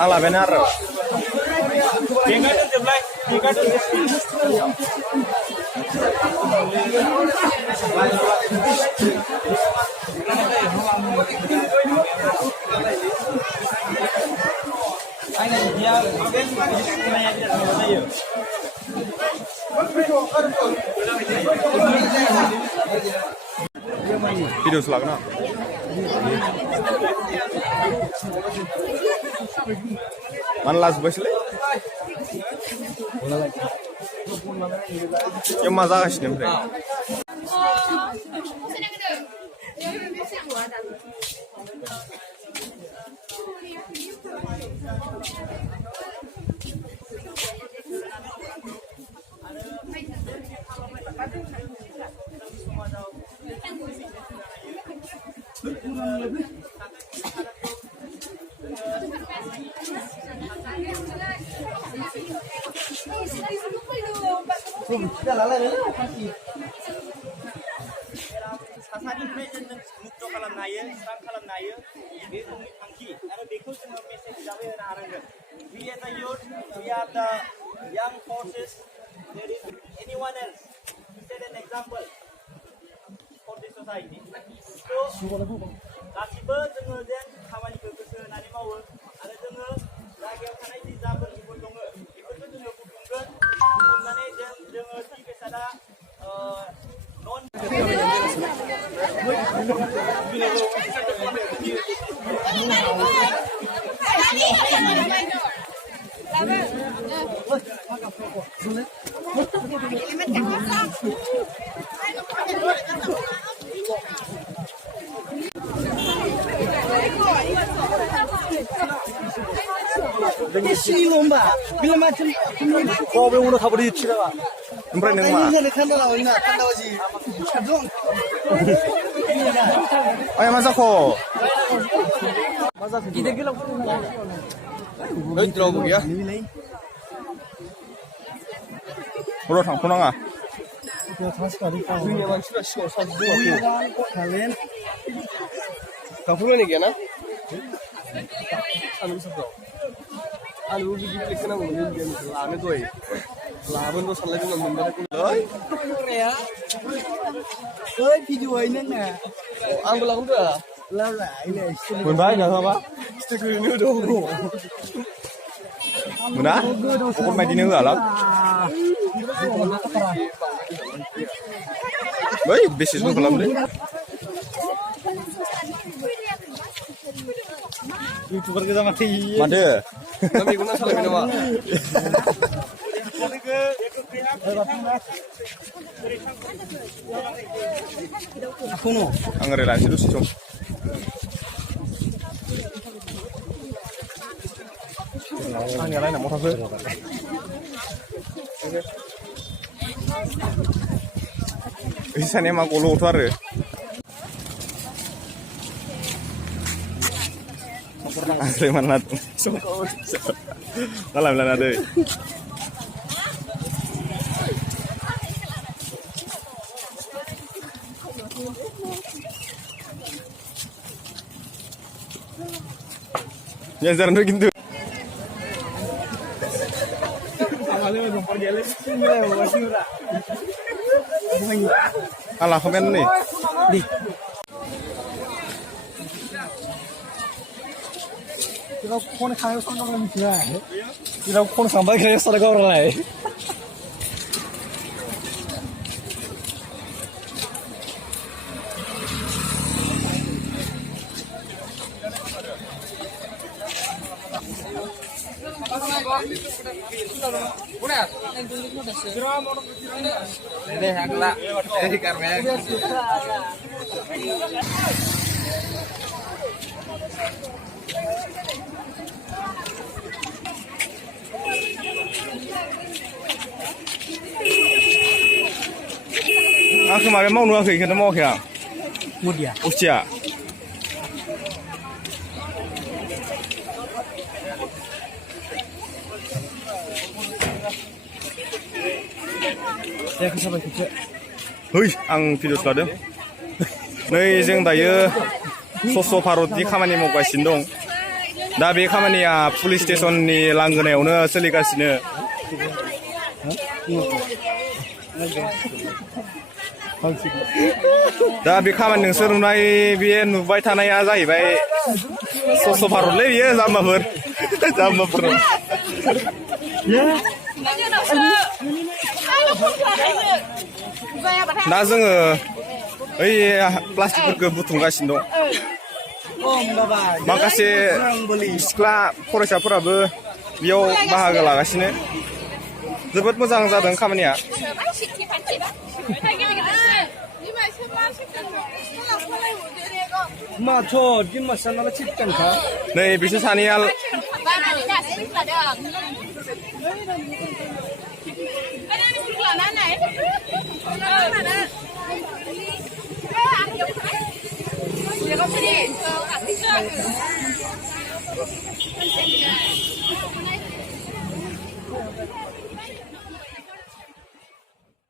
आं लाबायना आरो भिडिअ लागोन आं मानो लाजोब्बायसोलै मा जागासिनो ओमफ्राय सासानिफ्राय जों मुक्त खालामनो हायो स्रां खालामनो हायो बे जोंनि थांखि आरो बेखौ जोङो मेसेज हिसाबै होनो हानांगोन we as a youth we are the young forces there is anyone else to set an example for the society so गासिबो जोङो जेन खामानिखौ गोसो होनानै मावो आरो जोङो जायगायाव थानाय जि जाबोरफोर दङ बेफोरखौ जोङो बुथुमगोन बुथुमनानै जोङो जि बेसादा नन lomba bila macam kau belum udah kabur di Cina ओमफ्राय नों मा ओइ मा जाखो रावबो गैया र' थांथ'नाङा जोंनिया मानसिफ्रा सिगाङाव सानजोबदों थांथ'लायनाय गैयाना आलु बिदि लेखानांगौमोन लानो दहाय लाबोनो सानलायदोंमोन मोनबाथाय video ini nè आंबो लागोन दा lao lại này मोनबाय नङाबा स्टिकरैनो दं मोना अखन बायदिनो होआला बै बेसे जन खालामलै youtuber kita mati माथो मेगना सालायबाय नामा आं ओरै लानोसै दसे सम आंनिया लायना मथाखो एसे सानैया मा गल'थ' आरो आंलाय मा लादों दालाय लाना दै Jangan tuh gitu. Alah komen nih. Di. Kita kon kaya sama orang dia. Kita kon sampai kaya sama orang lain. Aku kemarin mau nuangin, kita mau kira. Mudia. Usia. Saya sampai kerja. Hei, ang video selada. Nei, जों दायो स्वच्छ भारतनि खामानि मावगासिनो दं दा बे खामानिया पुलिस स्टेसननि लांगोनायावनो सोलिगासिनो दा बे खामानि नोंसोर नुनाय बे नुबाय थानाया जाहैबाय स्वच्छ भारतलै बियो जाम्बाफोर दा जोङो ओइ प्लास्टिकफोरखौ बुथुमगासिनो दं माखासे सिख्ला फरायसाफोराबो बेयाव बाहागो लागासिनो जोबोद मोजां जादों खामानिया नै बिसोर सानैया Hãy subscribe cho kênh Ghiền Mì Gõ để không bỏ lỡ những video hấp dẫn